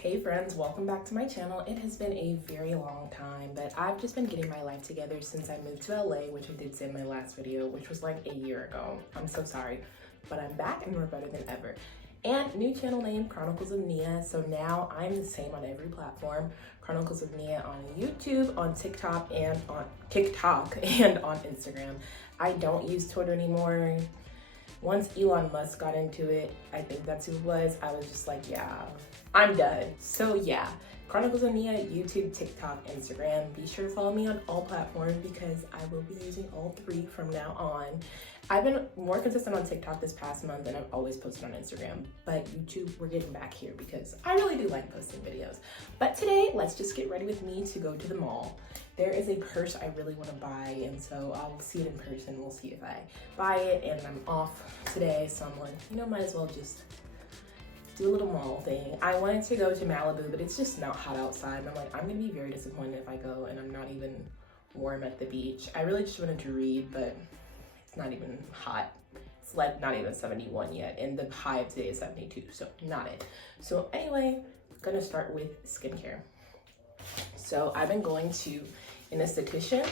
Hey friends, welcome back to my channel. It has been a very long time, but I've just been getting my life together since I moved to LA, which I did say in my last video, which was like a year ago. I'm so sorry, but I'm back and we're better than ever. And new channel name, Chronicles of Nia. So now I'm the same on every platform. Chronicles of Nia on YouTube, on TikTok, and on Instagram. I don't use Twitter anymore. Once Elon Musk got into it, I think that's who it was, I was just like, yeah, I'm done. So yeah, Chronicles of Nia, YouTube, TikTok, Instagram. Be sure to follow me on all platforms because I will be using all three from now on. I've been more consistent on TikTok this past month and I've always posted on Instagram, but YouTube, we're getting back here because I really do like posting videos. But today, let's just get ready with me to go to the mall. There is a purse I really want to buy, and so I'll see it in person. We'll see if I buy it, and I'm off today, so I'm like, might as well just do a little mall thing. I wanted to go to Malibu, but it's just not hot outside, and I'm like, I'm gonna be very disappointed if I go and I'm not even warm at the beach. I really just wanted to read, but it's not even hot. It's like not even 71 yet, and the high of today is 72, so not it. So anyway, gonna start with skincare. So I've been going to an esthetician,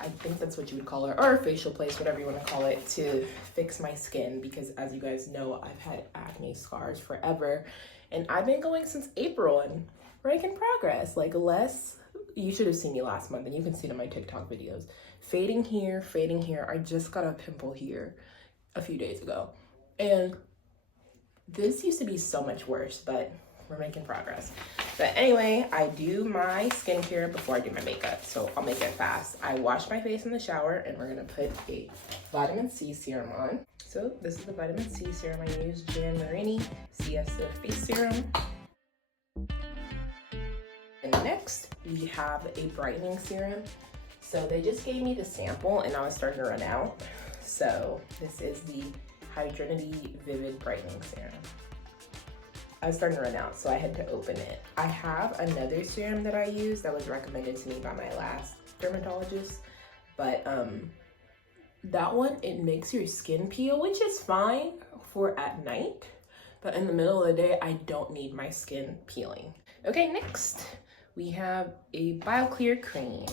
I think that's what you would call her, or a facial place, whatever you want to call it, to fix my skin because, as you guys know, I've had acne scars forever, and I've been going since April, and we're making progress. Like, you should have seen me last month, and you can see it in my TikTok videos. Fading here, fading here. I just got a pimple here a few days ago, and this used to be so much worse, but we're making progress. But anyway, I do my skincare before I do my makeup, so I'll make it fast. I wash my face in the shower, and we're gonna put a vitamin C serum on. So this is the vitamin C serum I use, Jan Marini Siesta Face Serum. And next, we have a brightening serum. So they just gave me the sample, and I was starting to run out. So this is the Hydrinity Vivid Brightening Serum. I was starting to run out, so I had to open it. I have another serum that I use that was recommended to me by my last dermatologist, but that one, it makes your skin peel, which is fine for at night, but in the middle of the day, I don't need my skin peeling. Okay, next, we have a BioClear cream.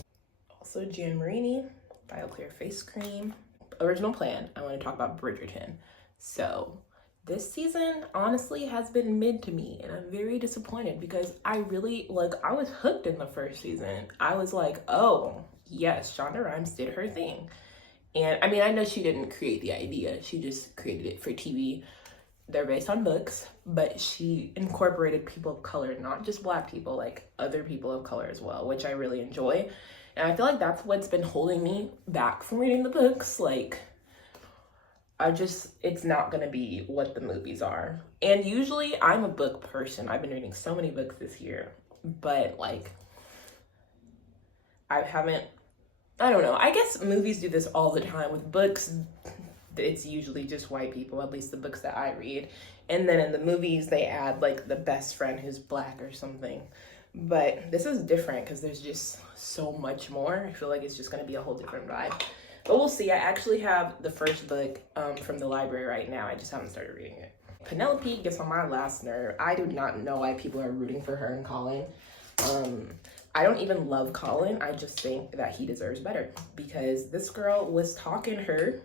Also Jan Marini BioClear face cream. Original plan, I want to talk about Bridgerton. So this season honestly has been mid to me, and I'm very disappointed because I was hooked in the first season. I was like, oh yes, Shonda Rhimes did her thing. And I mean, I know she didn't create the idea, she just created it for TV. They're based on books, but she incorporated people of color, not just Black people, like other people of color as well, which I really enjoy. And I feel like that's what's been holding me back from reading the books. Like, it's not gonna be what the movies are. And usually I'm a book person. I've been reading so many books this year, but like, I don't know. I guess movies do this all the time. With books, it's usually just white people, at least the books that I read. And then in the movies, they add like the best friend who's Black or something. But this is different because there's just so much more. I feel like it's just gonna be a whole different vibe. But we'll see. I actually have the first book from the library right now. I just haven't started reading it. Penelope gets on my last nerve. I do not know why people are rooting for her and Colin. I don't even love Colin. I just think that he deserves better because this girl was talking her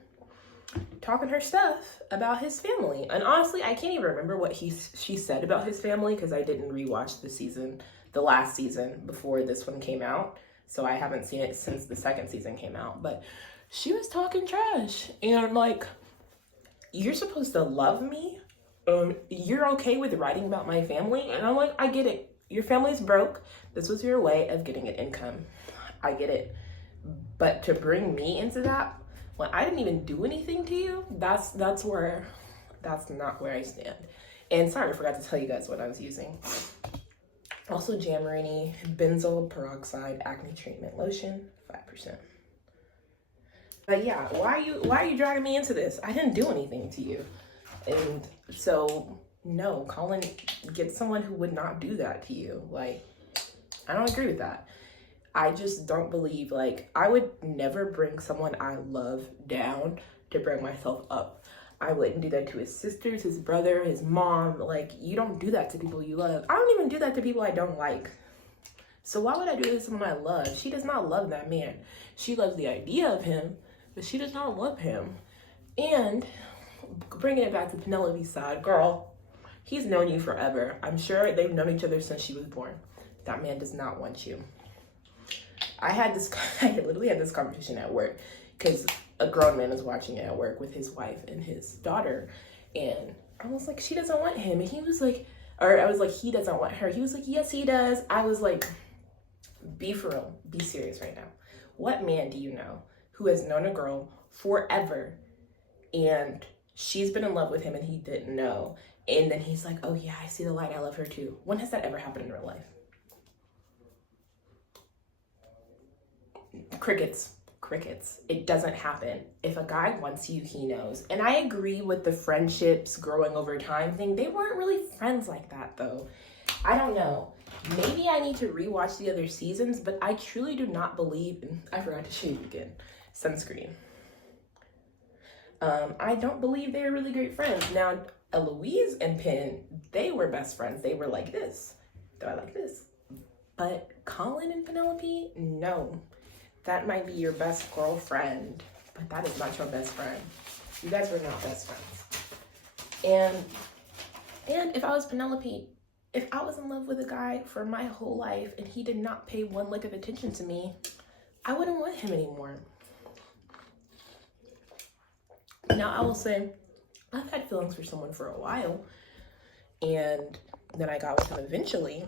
stuff about his family. And honestly, I can't even remember what she said about his family because I didn't rewatch the last season before this one came out. So I haven't seen it since the second season came out. But she was talking trash, and I'm like, you're supposed to love me? You're okay with writing about my family? And I'm like, I get it. Your family's broke. This was your way of getting an income. I get it. But to bring me into that, when I didn't even do anything to you, that's not where I stand. And sorry, I forgot to tell you guys what I was using. Also, Jan Marini Benzoyl Peroxide Acne Treatment Lotion, 5%. But yeah, why are you dragging me into this? I didn't do anything to you. And so, no, Colin, get someone who would not do that to you. Like, I don't agree with that. I just don't believe, like, I would never bring someone I love down to bring myself up. I wouldn't do that to his sisters, his brother, his mom. Like, you don't do that to people you love. I don't even do that to people I don't like. So why would I do this to someone I love? She does not love that man. She loves the idea of him, but she does not love him. And bringing it back to Penelope's side, girl, he's known you forever. I'm sure they've known each other since she was born. That man does not want you. I literally had this conversation at work because a grown man was watching it at work with his wife and his daughter. And I was like, she doesn't want him. And he was like, or I was like, he doesn't want her. He was like, yes, he does. I was like, be for real. Be serious right now. What man do you know who has known a girl forever and she's been in love with him and he didn't know? And then he's like, oh yeah, I see the light. I love her too. When has that ever happened in real life? Crickets. It doesn't happen. If a guy wants you, he knows. And I agree with the friendships growing over time thing. They weren't really friends like that though. I don't know. Maybe I need to rewatch the other seasons, but I truly do not believe in, I forgot to shave again, sunscreen. I don't believe they're really great friends. Now, Eloise and Penn, they were best friends. They were like this. They're like this. But Colin and Penelope, no. That might be your best girlfriend, but that is not your best friend. You guys were not best friends. And if I was Penelope, if I was in love with a guy for my whole life and he did not pay one lick of attention to me, I wouldn't want him anymore. Now, I will say, I've had feelings for someone for a while, and then I got with him eventually.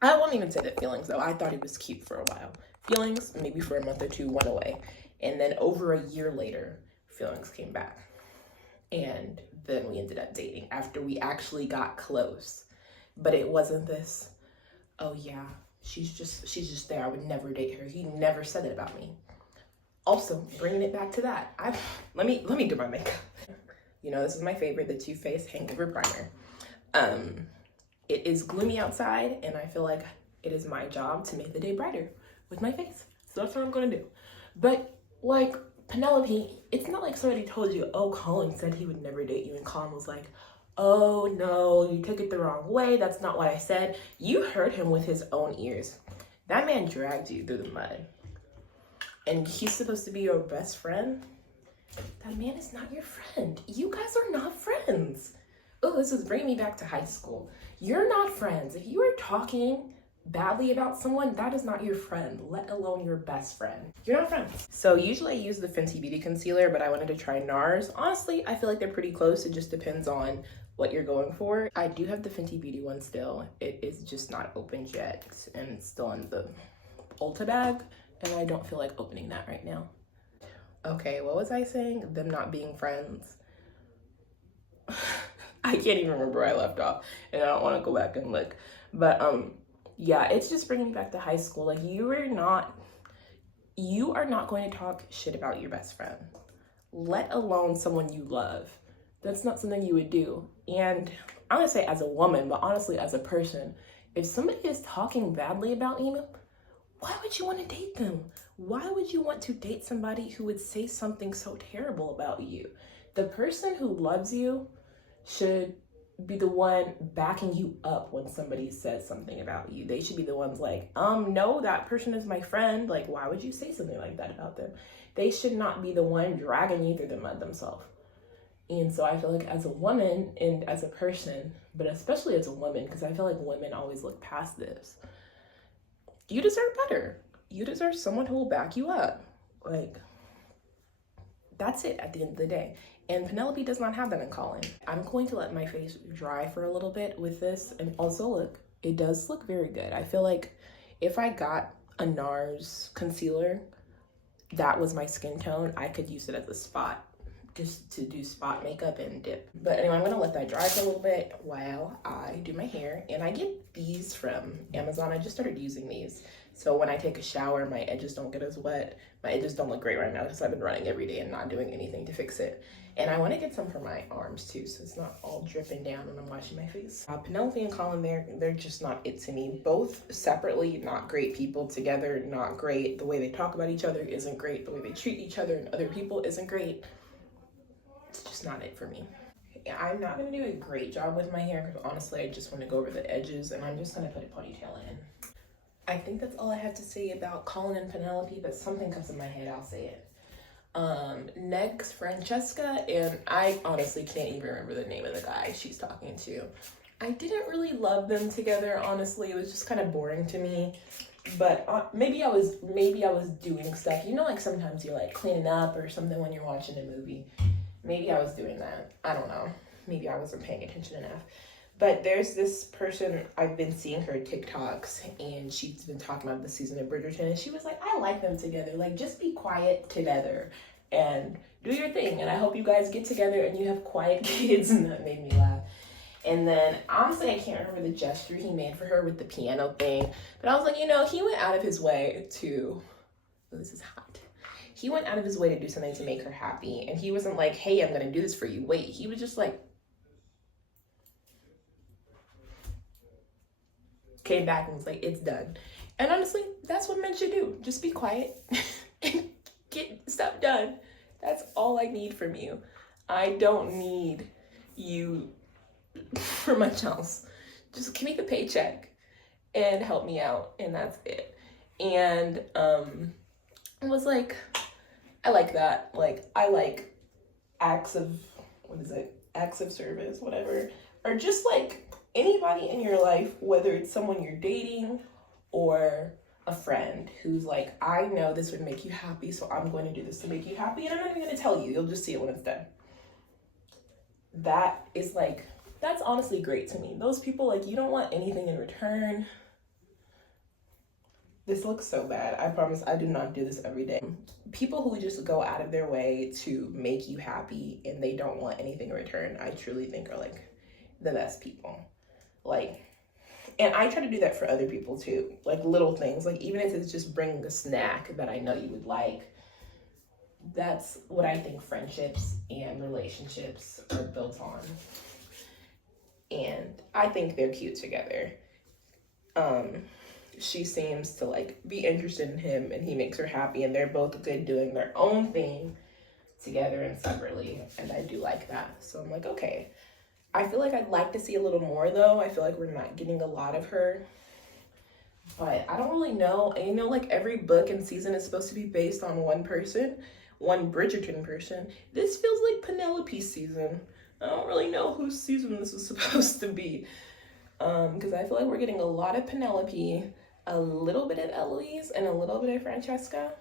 I won't even say that feelings, though. I thought he was cute for a while. Feelings, maybe for a month or two, went away. And then over a year later, feelings came back. And then we ended up dating after we actually got close. But it wasn't this, oh yeah, she's just there. I would never date her. He never said it about me. Also, bringing it back to that, let me do my makeup. You know, this is my favorite, the Too Faced Hangover Primer. It is gloomy outside, and I feel like it is my job to make the day brighter with my face. So that's what I'm gonna do. But like Penelope, it's not like somebody told you, oh, Colin said he would never date you, and Colin was like, oh no, you took it the wrong way. That's not what I said. You heard him with his own ears. That man dragged you through the mud. And he's supposed to be your best friend? That man is not your friend. You guys are not friends. Oh, this is bringing me back to high school. You're not friends. If you are talking badly about someone, that is not your friend, let alone your best friend. You're not friends. So usually I use the Fenty Beauty Concealer, but I wanted to try NARS. Honestly, I feel like they're pretty close. It just depends on what you're going for. I do have the Fenty Beauty one still. It is just not opened yet, and it's still in the Ulta bag, and I don't feel like opening that right now. Okay, what was I saying? Them not being friends. I can't even remember where I left off, and I don't want to go back and look. But yeah, it's just bringing me back to high school. Like, you are not going to talk shit about your best friend, let alone someone you love. That's not something you would do. And I'm gonna say as a woman, but honestly as a person, if somebody is talking badly about you, why would you want to date them? Why would you want to date somebody who would say something so terrible about you? The person who loves you should be the one backing you up when somebody says something about you. They should be the ones like, no, that person is my friend. Like, why would you say something like that about them? They should not be the one dragging you through the mud themselves. And so I feel like as a woman and as a person, but especially as a woman, because I feel like women always look past this, you deserve better. You deserve someone who will back you up. Like, that's it at the end of the day. And Penelope does not have that in Colin. I'm going to let my face dry for a little bit with this. And also, look, it does look very good. I feel like if I got a NARS concealer that was my skin tone, I could use it as a spot, just to do spot makeup and dip. But anyway, I'm gonna let that dry for a little bit while I do my hair. And I get these from Amazon. I just started using these. So when I take a shower, my edges don't get as wet. My edges don't look great right now because I've been running every day and not doing anything to fix it. And I want to get some for my arms too, so it's not all dripping down when I'm washing my face. Penelope and Colin, they're just not it to me. Both separately, not great people. Together, not great. The way they talk about each other isn't great. The way they treat each other and other people isn't great. it's just not it for me. I'm not gonna do a great job with my hair because honestly, I just want to go over the edges, and I'm just gonna put a ponytail in. I think that's all I have to say about Colin and Penelope, but something comes in my head, I'll say it. Next, Francesca, and I honestly can't even remember the name of the guy she's talking to. I didn't really love them together, honestly. It was just kind of boring to me. But maybe I was doing stuff. You know, like sometimes you're like cleaning up or something when you're watching a movie. Maybe I was doing that. I don't know. Maybe I wasn't paying attention enough. But there's this person, I've been seeing her TikToks, and she's been talking about the season of Bridgerton, and she was like, I like them together. Like, just be quiet together and do your thing. And I hope you guys get together and you have quiet kids. And that made me laugh. And then, honestly, I can't remember the gesture he made for her with the piano thing. But I was like, you know, he went out of his way to, oh, this is hot. He went out of his way to do something to make her happy. And he wasn't like, hey, I'm going to do this for you. Wait, he was just like, came back and was like, it's done. And honestly, that's what men should do. Just be quiet and get stuff done. That's all I need from you. I don't need you for much else. Just give me the paycheck and help me out, and that's it. And it was like, I like that. Like, I like acts of service, whatever, or just like anybody in your life, whether it's someone you're dating or a friend who's like, I know this would make you happy, so I'm going to do this to make you happy, and I'm not even going to tell you. You'll just see it when it's done. That is like, that's honestly great to me. Those people, like, you don't want anything in return. This looks so bad. I promise I do not do this every day. People who just go out of their way to make you happy and they don't want anything in return, I truly think are like the best people. Like, and I try to do that for other people too. Like little things, like even if it's just bringing a snack that I know you would like. That's what I think friendships and relationships are built on. And I think they're cute together. She seems to like be interested in him and he makes her happy, and they're both good doing their own thing together and separately. And I do like that. So I'm like, okay. I feel like I'd like to see a little more though. I feel like we're not getting a lot of her. But I don't really know. And you know, like every book and season is supposed to be based on one person, one Bridgerton person. This feels like Penelope's season. I don't really know whose season this is supposed to be. Because I feel like we're getting a lot of Penelope, a little bit of Eloise, and a little bit of Francesca.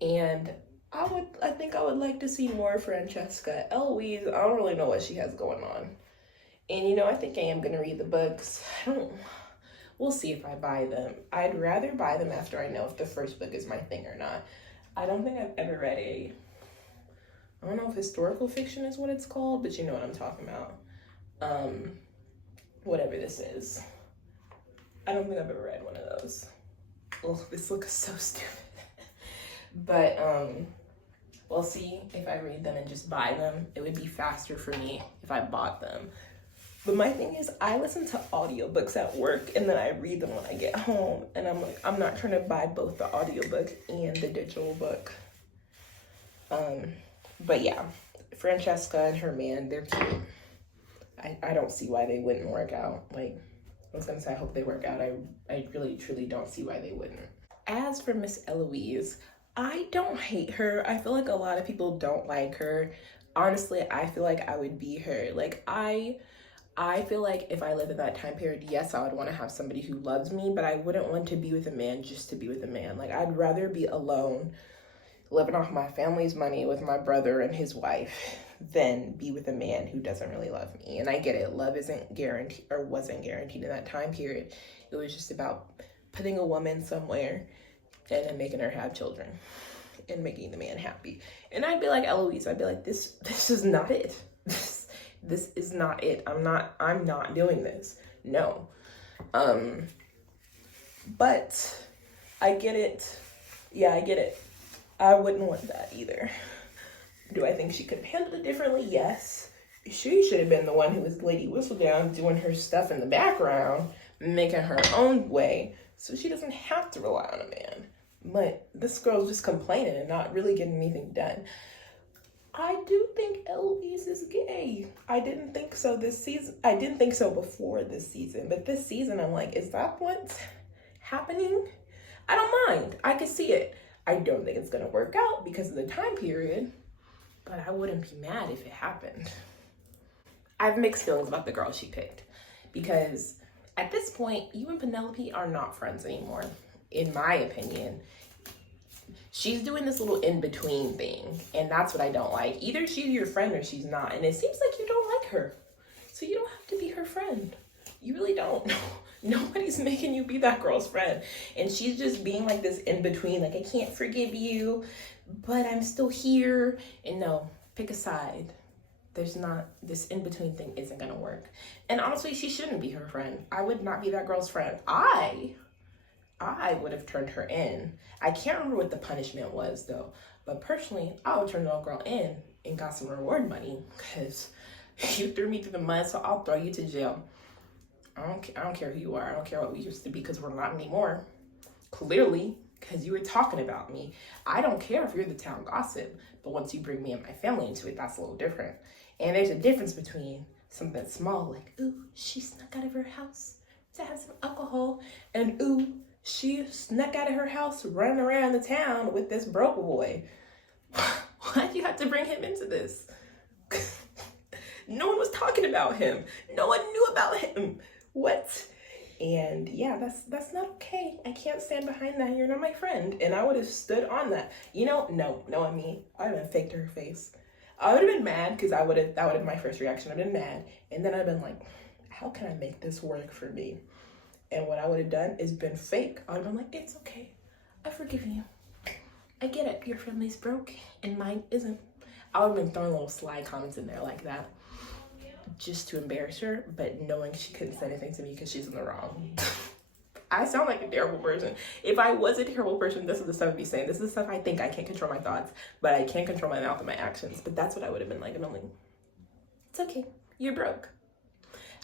And I think I would like to see more Francesca. Eloise, I don't really know what she has going on. And you know, I think I am gonna read the books. We'll see if I buy them. I'd rather buy them after I know if the first book is my thing or not. I don't think I've ever read I don't know if historical fiction is what it's called, but you know what I'm talking about. Whatever this is. I don't think I've ever read one of those. Oh, this looks so stupid. But we'll see if I read them and just buy them. It would be faster for me if I bought them. But my thing is, I listen to audiobooks at work and then I read them when I get home. And I'm like, I'm not trying to buy both the audiobook and the digital book. But yeah, Francesca and her man, they're cute. I don't see why they wouldn't work out. Like, I was gonna say I hope they work out. I really, truly don't see why they wouldn't. As for Miss Eloise, I don't hate her. I feel like a lot of people don't like her. Honestly, I feel like I would be her. Like, I feel like if I lived in that time period, yes, I would want to have somebody who loves me, but I wouldn't want to be with a man just to be with a man. Like, I'd rather be alone, living off my family's money with my brother and his wife, than be with a man who doesn't really love me. And I get it. Love isn't guaranteed, or wasn't guaranteed in that time period. It was just about putting a woman somewhere and then making her have children and making the man happy. And I'd be like Eloise. I'd be like, this is not it. This is not it. I'm not doing this. No. But I get it. Yeah, I get it. I wouldn't want that either. Do I think she could have handled it differently? Yes. She should have been the one who was Lady Whistledown, doing her stuff in the background, making her own way, so she doesn't have to rely on a man. But this girl's just complaining and not really getting anything done. I do think Eloise is gay. I didn't think so this season. I didn't think so before this season, but this season I'm like, is that what's happening? I don't mind. I can see it. I don't think it's gonna work out because of the time period, but I wouldn't be mad if it happened. I have mixed feelings about the girl she picked because at this point, you and Penelope are not friends anymore, in my opinion. She's doing this little in-between thing, and that's what I don't like. Either she's your friend or she's not, and it seems like you don't like her. So you don't have to be her friend. You really don't. Nobody's making you be that girl's friend. And she's just being like this in-between, like, I can't forgive you, but I'm still here. And no, pick a side. There's not, this in-between thing isn't gonna work. And honestly, she shouldn't be her friend. I would not be that girl's friend. I would have turned her in. I can't remember what the punishment was though, but personally, I would turn the old girl in and got some reward money because you threw me through the mud, so I'll throw you to jail. I don't care who you are. I don't care what we used to be because we're not anymore. Clearly, because you were talking about me. I don't care if you're the town gossip, but once you bring me and my family into it, that's a little different. And there's a difference between something small like, ooh, she snuck out of her house to have some alcohol, and ooh, she snuck out of her house running around the town with this broke boy. Why'd you have to bring him into this? No one was talking about him. No one knew about him. What? And yeah, that's not okay. I can't stand behind that. You're not my friend. And I would have stood on that. You know, knowing me, I would have faked her face. I would have been mad because that would have been my first reaction. I'd been mad. And then I'd been like, how can I make this work for me? And what I would have done is been fake. I would have been like, it's okay. I forgive you. I get it. Your family's broke and mine isn't. I would have been throwing little sly comments in there like that just to embarrass her, but knowing she couldn't say anything to me because she's in the wrong. I sound like a terrible person. If I was a terrible person, this is the stuff I'd be saying. This is the stuff I think. I can't control my thoughts, but I can control my mouth and my actions. But that's what I would have been like. And I'm like, it's okay. You're broke.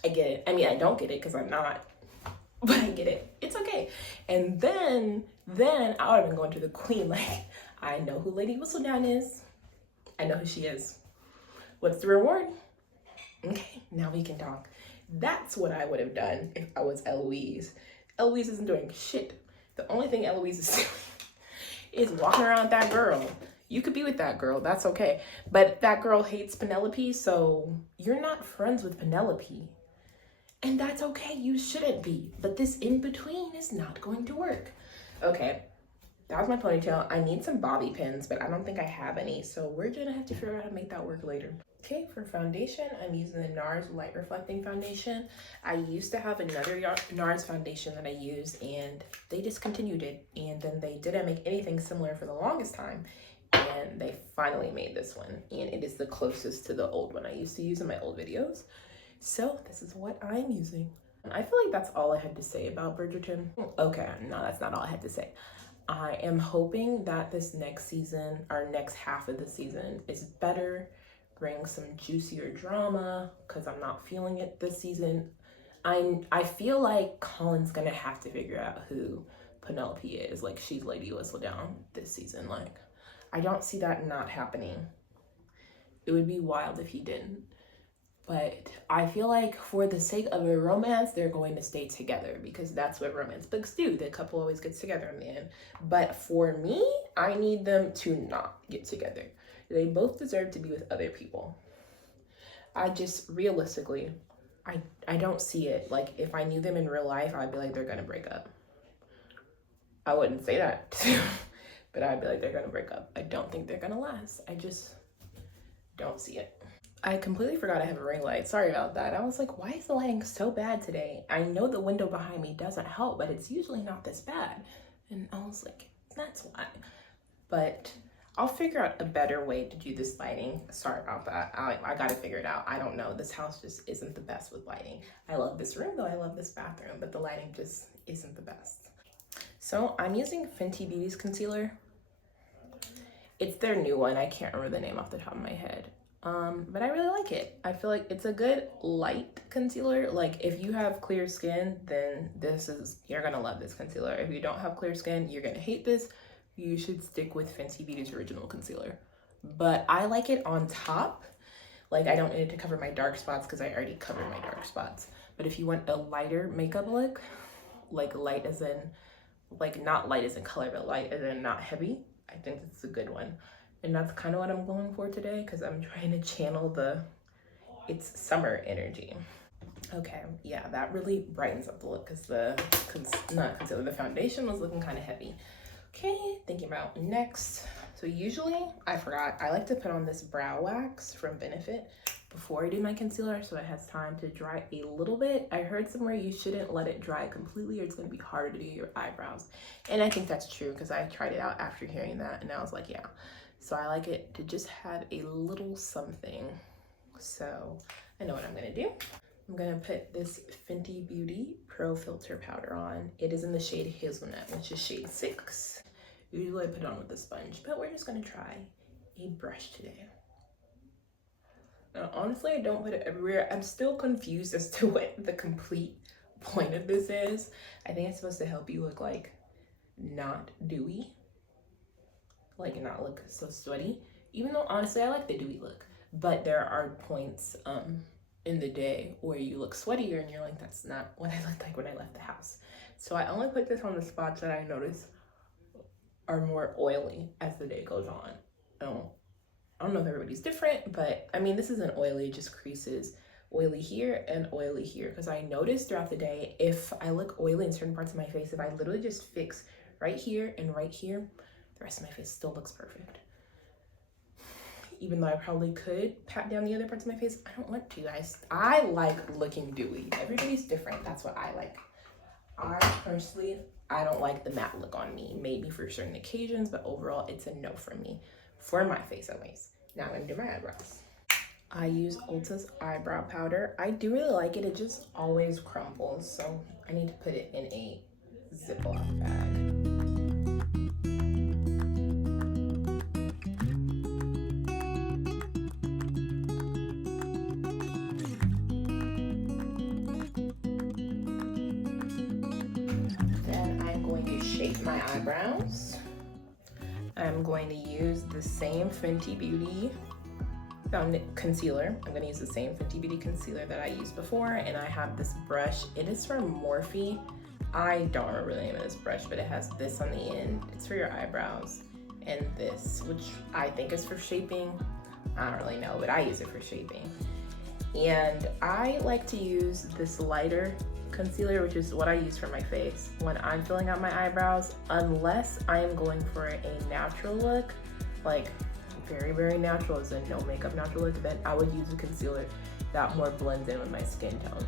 I get it. I mean, I don't get it because I'm not. But I get it. It's okay. And then I would have been going to the queen like, I know who Lady Whistledown is. I know who she is. What's the reward? Okay, now we can talk. That's what I would have done if I was Eloise. Eloise isn't doing shit. The only thing Eloise is doing is walking around with that girl. You could be with that girl. That's okay. But that girl hates Penelope, so you're not friends with Penelope. And that's okay, you shouldn't be. But this in-between is not going to work. Okay, that was my ponytail. I need some bobby pins, but I don't think I have any. So we're gonna have to figure out how to make that work later. Okay, for foundation, I'm using the NARS Light Reflecting Foundation. I used to have another NARS foundation that I used and they discontinued it. And then they didn't make anything similar for the longest time. And they finally made this one. And it is the closest to the old one I used to use in my old videos. So this is what I'm using. I feel like that's all I had to say about Bridgerton. Okay, no, that's not all I had to say. I am hoping that this next season, our next half of the season, is better, bring some juicier drama, because I'm not feeling it this season. I feel like Colin's gonna have to figure out who Penelope is. Like, she's Lady Whistledown this season. Like, I don't see that not happening. It would be wild if he didn't. But I feel like for the sake of a romance, they're going to stay together because that's what romance books do. The couple always gets together in the end. But for me, I need them to not get together. They both deserve to be with other people. I just, realistically, I don't see it. Like, if I knew them in real life, I'd be like, they're gonna break up. I wouldn't say that, but I'd be like, they're gonna break up. I don't think they're gonna last. I just don't see it. I completely forgot I have a ring light. Sorry about that. I was like, why is the lighting so bad today? I know the window behind me doesn't help, but it's usually not this bad. And I was like, that's why. But I'll figure out a better way to do this lighting. Sorry about that. I gotta figure it out. I don't know. This house just isn't the best with lighting. I love this room though. I love this bathroom, but the lighting just isn't the best. So I'm using Fenty Beauty's concealer. It's their new one. I can't remember the name off the top of my head. But I really like it. I feel like it's a good light concealer. Like, if you have clear skin, then you're gonna love this concealer. If you don't have clear skin, you're gonna hate this. You should stick with Fenty Beauty's original concealer. but I like it on top. Like, I don't need it to cover my dark spots because I already covered my dark spots. But if you want a lighter makeup look, like light as in, like not light as in color, but light as in not heavy, I think it's a good one. And that's kind of what I'm going for today because I'm trying to channel it's summer energy. Okay, yeah, that really brightens up the look because the foundation was looking kind of heavy. Okay, thinking about next. So usually, I like to put on this brow wax from Benefit before I do my concealer so it has time to dry a little bit. I heard somewhere you shouldn't let it dry completely or it's gonna be harder to do your eyebrows. And I think that's true because I tried it out after hearing that and I was like, yeah. So I like it to just have a little something. So I know what I'm gonna do. I'm gonna put this Fenty Beauty Pro Filter Powder on. It is in the shade Hazelnut, which is shade 6. Usually I put it on with a sponge, but we're just gonna try a brush today. Now, honestly, I don't put it everywhere. I'm still confused as to what the complete point of this is. I think it's supposed to help you look like not dewy, like not look so sweaty. Even though honestly, I like the dewy look, but there are points in the day where you look sweatier and you're like, that's not what I looked like when I left the house. So I only put this on the spots that I notice are more oily as the day goes on. I don't know if everybody's different, but I mean, this isn't oily, it just creases oily here and oily here. Because I noticed throughout the day, if I look oily in certain parts of my face, if I literally just fix right here and right here, the rest of my face still looks perfect. Even though I probably could pat down the other parts of my face, I don't want to. I like looking dewy. Everybody's different. That's what I like. I don't like the matte look on me. Maybe for certain occasions, but overall, it's a no for me. For my face, at least. Now I'm gonna do my eyebrows. I use Ulta's eyebrow powder. I do really like it. It just always crumbles, so I need to put it in a Ziploc bag. Shape my eyebrows. I'm going to use the same Fenty Beauty concealer. I'm going to use the same Fenty Beauty concealer that I used before, and I have this brush. It is from Morphe. I don't remember the name of this brush, but it has this on the end. It's for your eyebrows, and this, which I think is for shaping. I don't really know, but I use it for shaping. And I like to use this lighter concealer, which is what I use for my face when I'm filling out my eyebrows, unless I am going for a natural look, like very, very natural, as in no makeup natural look, then I would use a concealer that more blends in with my skin tone.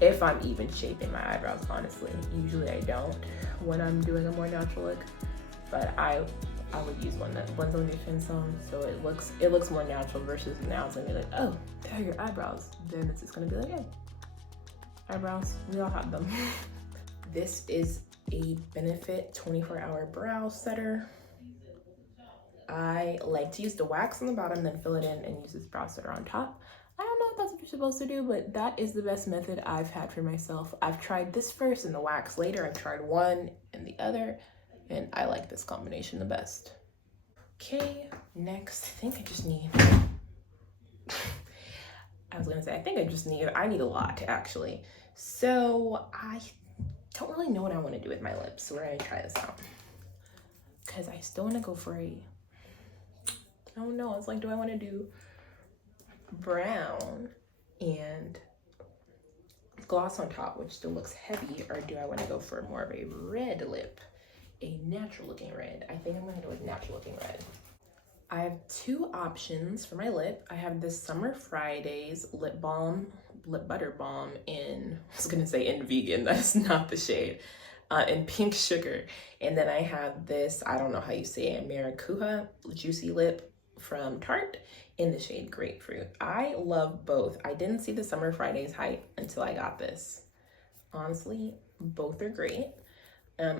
If I'm even shaping my eyebrows, honestly. Usually I don't when I'm doing a more natural look, but I would use one that blends on your skin tone, so it looks more natural versus now it's gonna be like, oh, there are your eyebrows. Then it's just gonna be like, hey, eyebrows, we all have them. This is a Benefit 24-hour brow setter. I like to use the wax on the bottom, then fill it in and use this brow setter on top. I don't know if that's what you're supposed to do, but that is the best method I've had for myself. I've tried this first and the wax later. I've tried one and the other, and I like this combination the best. Okay, next, I think I just need, I need a lot actually. So I don't really know what I want to do with my lips, so we're gonna try this out. Because I still want to go for I don't know, it's like, do I want to do brown and gloss on top, which still looks heavy, or do I want to go for more of a red lip, a natural looking red? I think I'm going to go with natural looking red. I have two options for my lip. I have this Summer Fridays lip butter balm in, I was gonna say in vegan, that's not the shade, in pink sugar. And then I have this, I don't know how you say it, Maracuja Juicy Lip from Tarte in the shade Grapefruit. I love both. I didn't see the Summer Fridays hype until I got this. Honestly, both are great.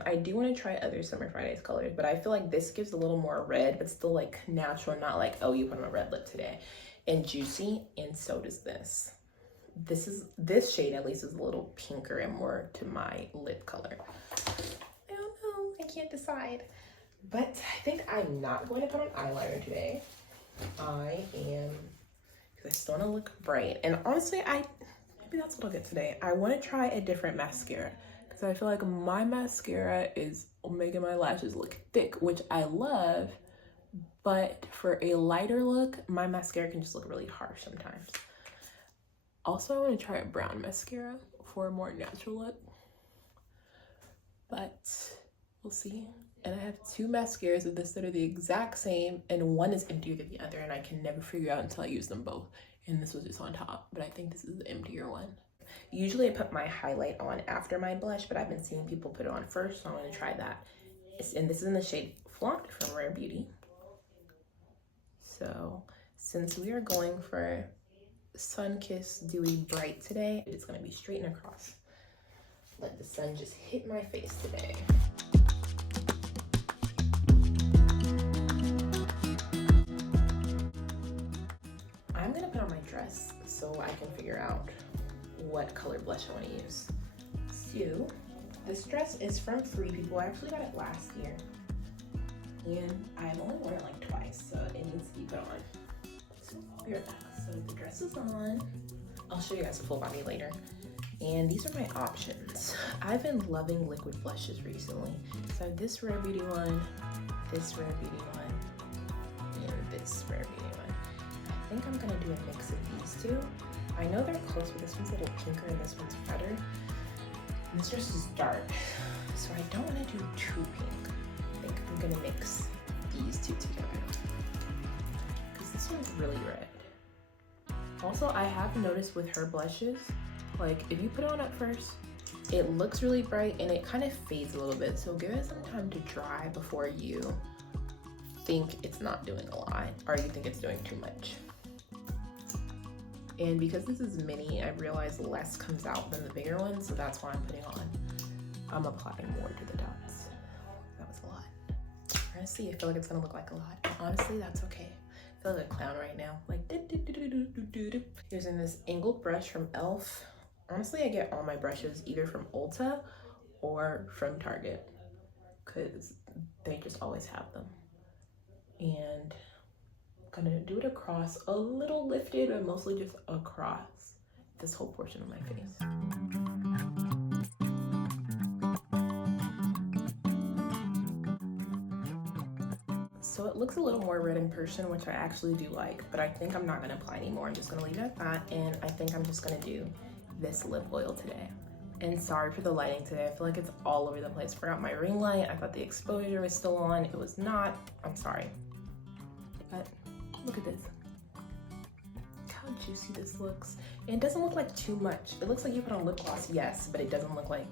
I do want to try other Summer Fridays colors, but I feel like this gives a little more red, but still like natural, not like, oh, you put on a red lip today, and juicy, and so does this. This shade at least is a little pinker and more to my lip color. I don't know, I can't decide. But I think I'm not going to put on eyeliner today. I am, because I still want to look bright. And honestly, maybe that's what I'll get today. I want to try a different mascara because I feel like my mascara is making my lashes look thick, which I love. But for a lighter look, my mascara can just look really harsh sometimes. Also, I want to try a brown mascara for a more natural look. But we'll see. And I have two mascaras of this that are the exact same, and one is emptier than the other, and I can never figure out until I use them both. And this was just on top, but I think this is the emptier one. Usually I put my highlight on after my blush, but I've been seeing people put it on first, so I'm gonna try that. And this is in the shade Flaunt from Rare Beauty. So since we are going for Sun-Kissed Dewy Bright today, it's gonna be straight and across. Let the sun just hit my face today. I'm gonna put on my dress so I can figure out what color blush I want to use. So this dress is from Free People. I actually got it last year, and I've only worn it like twice, so it needs to be put on. So I'll be right back. So the dress is on. I'll show you guys the full body later. And these are my options. I've been loving liquid blushes recently. So I have this Rare Beauty one, this Rare Beauty one, and this Rare Beauty one. I think I'm gonna do a mix of these two. I know they're close, but this one's a little pinker and this one's better. And this dress is dark, so I don't wanna do too pink. I think I'm gonna mix these two together, because this one's really red. Also, I have noticed with her blushes, like if you put it on at first, it looks really bright and it kind of fades a little bit. So give it some time to dry before you think it's not doing a lot or you think it's doing too much. And because this is mini, I realized less comes out than the bigger one, so that's why I'm putting on. I'm applying more to the dots. That was a lot. We're gonna see. I feel like it's gonna look like a lot. But honestly, that's okay. I feel like a clown right now. Like using this angled brush from e.l.f. Honestly, I get all my brushes either from Ulta or from Target because they just always have them. And I'm gonna do it across, a little lifted, but mostly just across this whole portion of my face. So it looks a little more red in person, which I actually do like, but I think I'm not gonna apply anymore. I'm just gonna leave it at that, and I think I'm just gonna do this lip oil today. And sorry for the lighting today. I feel like it's all over the place. Forgot my ring light. I thought the exposure was still on. It was not. I'm sorry. But look at this. Look how juicy this looks. And it doesn't look like too much. It looks like you put on lip gloss, yes, but it doesn't look like,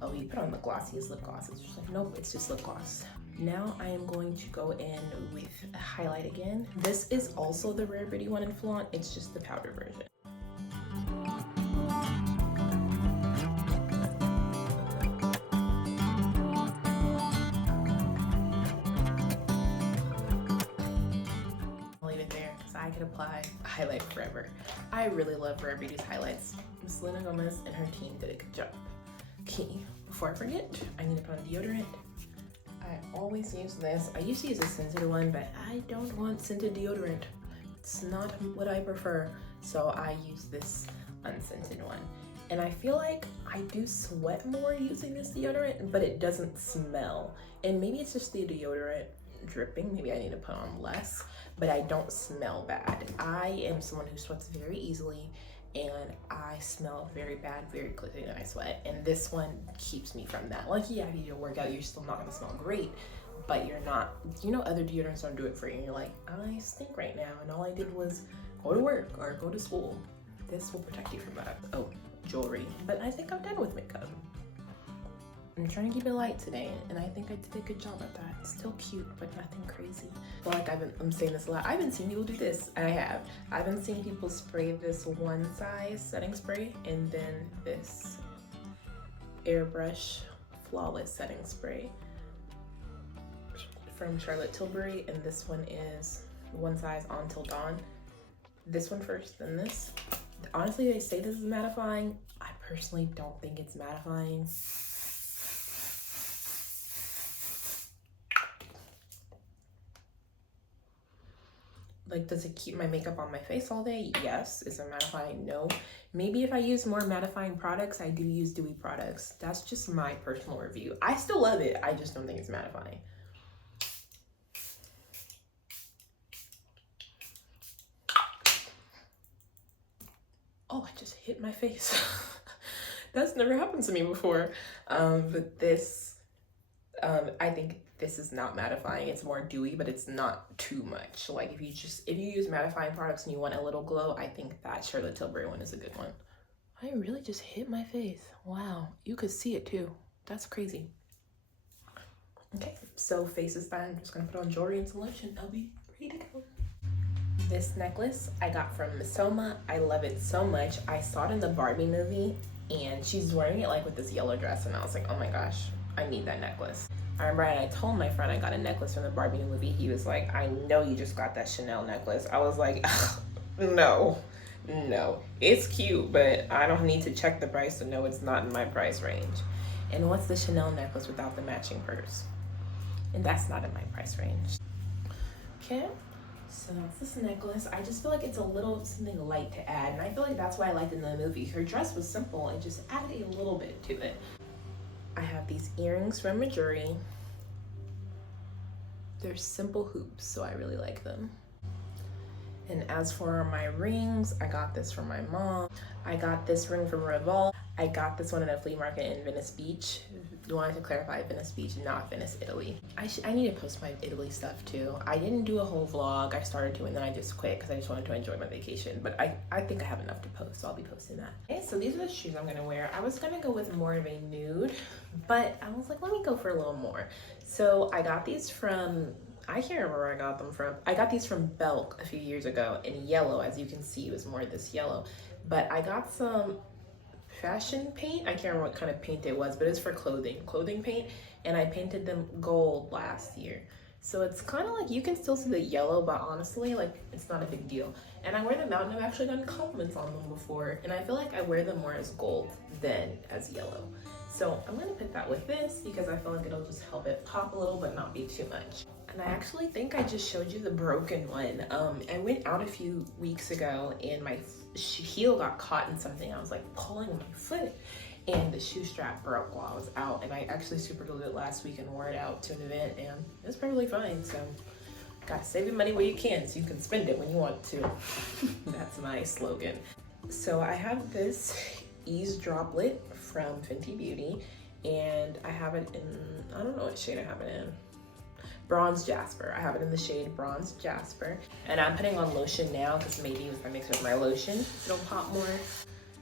oh, you put on the glossiest lip gloss. It's just like, nope, it's just lip gloss. Now I am going to go in with a highlight again. This is also the Rare Beauty one in Flaunt. It's just the powder version. I could apply a highlight forever. I really love Rare Beauty's highlights. Miss Selena Gomez and her team did a good job. Okay, before I forget, I need to put on deodorant. I always use this. I used to use a scented one, but I don't want scented deodorant. It's not what I prefer, so I use this unscented one. And I feel like I do sweat more using this deodorant, but it doesn't smell. And maybe it's just the deodorant dripping. Maybe I need to put on less, but I don't smell bad. I am someone who sweats very easily, and I smell very bad very quickly when I sweat, and this one keeps me from that. Like, yeah, if you do a workout, you're still not gonna smell great, but you're not, you know, other deodorants don't do it for you, and you're like, I stink right now, and all I did was go to work or go to school. This will protect you from that. Oh, jewelry. But I think I'm done with makeup. I'm trying to keep it light today, and I think I did a good job at that. It's still cute, but nothing crazy. Well, like I'm saying this a lot. I've been seeing people do this. I have. I've been seeing people spray this one size setting spray and then this airbrush flawless setting spray from Charlotte Tilbury, and this one is one size on till dawn. This one first, then this. Honestly, they say this is mattifying. I personally don't think it's mattifying. Like, does it keep my makeup on my face all day? Yes. Is it mattifying? No. Maybe if I use more mattifying products, I do use dewy products. That's just my personal review. I still love it. I just don't think it's mattifying. Oh, I just hit my face. That's never happened to me before. But this, I think this is not mattifying. It's more dewy, but it's not too much. Like if you use mattifying products and you want a little glow, I think that Charlotte Tilbury one is a good one. I really just hit my face. Wow, you could see it too. That's crazy. Okay, so face is done. I'm just gonna put on jewelry and some lotion. I'll be ready to go. This necklace I got from Soma. I love it so much. I saw it in the Barbie movie and she's wearing it like with this yellow dress and I was like, oh my gosh, I need that necklace. I remember I told my friend I got a necklace from the Barbie movie. He was like, I know you just got that Chanel necklace. I was like, no, it's cute, but I don't need to check the price to know it's not in my price range. And what's the Chanel necklace without the matching purse? And that's not in my price range. Okay, so that's this necklace. I just feel like it's a little something light to add. And I feel like that's why I liked it in the movie. Her dress was simple. It just added a little bit to it. I have these earrings from Majuri. They're simple hoops, so I really like them. And as for my rings, I got this from my mom. I got this ring from Revolve. I got this one at a flea market in Venice Beach. You wanted to clarify, Venice Beach, not Venice, Italy. I need to post my Italy stuff too. I didn't do a whole vlog. I started to and then I just quit because I just wanted to enjoy my vacation. But I think I have enough to post, so I'll be posting that. Okay, so these are the shoes I'm gonna wear. I was gonna go with more of a nude, but I was like, let me go for a little more. So I got these from, I can't remember where I got them from. I got these from Belk a few years ago in yellow. As you can see, it was more this yellow. But I got some fashion paint. I can't remember what kind of paint it was, but it's for clothing paint. And I painted them gold last year. So it's kind of like, you can still see the yellow, but honestly, like it's not a big deal. And I wear them out and I've actually gotten compliments on them before. And I feel like I wear them more as gold than as yellow. So I'm gonna put that with this because I feel like it'll just help it pop a little, but not be too much. And I actually think I just showed you the broken one. I went out a few weeks ago and my heel got caught in something. I was like pulling my foot and the shoe strap broke while I was out. And I actually super glued it last week and wore it out to an event and it was perfectly fine. So gotta save your money where you can so you can spend it when you want to. That's my slogan. So I have this Ease Droplet from Fenty Beauty and I have it in, I don't know what shade I have it in. Bronze Jasper. I have it in the shade Bronze Jasper. And I'm putting on lotion now because maybe if I mix it with my lotion, it'll pop more.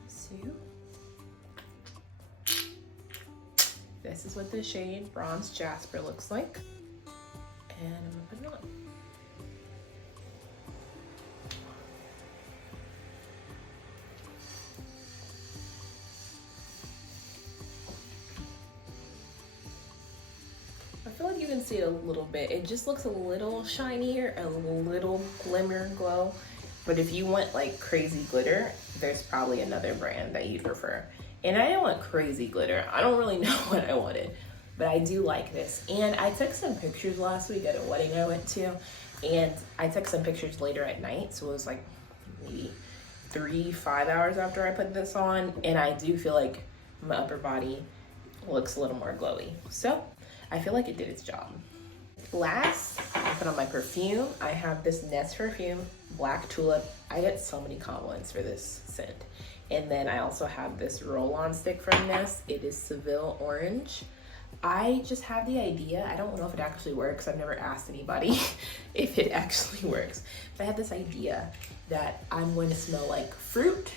So this is what the shade Bronze Jasper looks like. And I'm gonna put it on. I feel like you can see it a little bit. It just looks a little shinier, a little glimmer glow. But if you want like crazy glitter, there's probably another brand that you'd prefer. And I didn't want crazy glitter. I don't really know what I wanted, but I do like this. And I took some pictures last week at a wedding I went to, and I took some pictures later at night. So it was like maybe 3-5 hours after I put this on. And I do feel like my upper body looks a little more glowy. So I feel like it did its job. Last, I put on my perfume. I have this Nest perfume, Black Tulip. I get so many compliments for this scent. And then I also have this roll-on stick from Nest. It is Seville Orange. I just have the idea. I don't know if it actually works. I've never asked anybody if it actually works. But I have this idea that I'm going to smell like fruit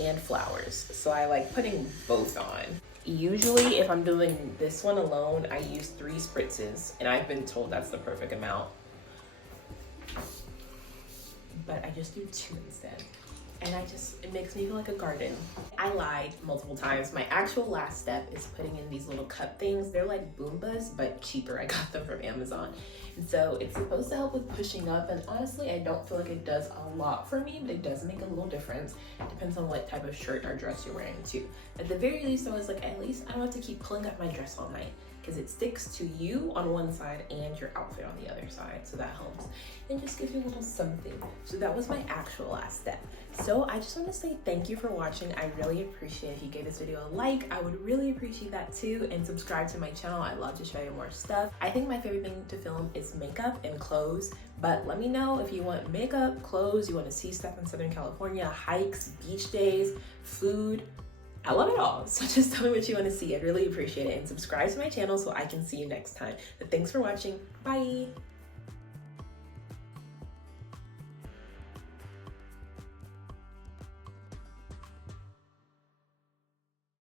and flowers. So I like putting both on. Usually if I'm doing this one alone, I use 3 spritzes and I've been told that's the perfect amount. But I just do 2 instead. And it makes me feel like a garden. I lied multiple times. My actual last step is putting in these little cup things. They're like Boombas, but cheaper. I got them from Amazon. And so it's supposed to help with pushing up. And honestly, I don't feel like it does a lot for me, but it does make a little difference. It depends on what type of shirt or dress you're wearing too. At the very least, I was like, at least I don't have to keep pulling up my dress all night. because it sticks to you on one side and your outfit on the other side. So that helps and just gives you a little something. So that was my actual last step. So I just want to say thank you for watching. I really appreciate if you gave this video a like. I would really appreciate that too, and subscribe to my channel. I love to show you more stuff. I think my favorite thing to film is makeup and clothes, but let me know if you want makeup, clothes, you want to see stuff in Southern California, hikes, beach days, food. I love it all. So just tell me what you want to see. I'd really appreciate it, and subscribe to my channel so I can see you next time. But thanks for watching. Bye.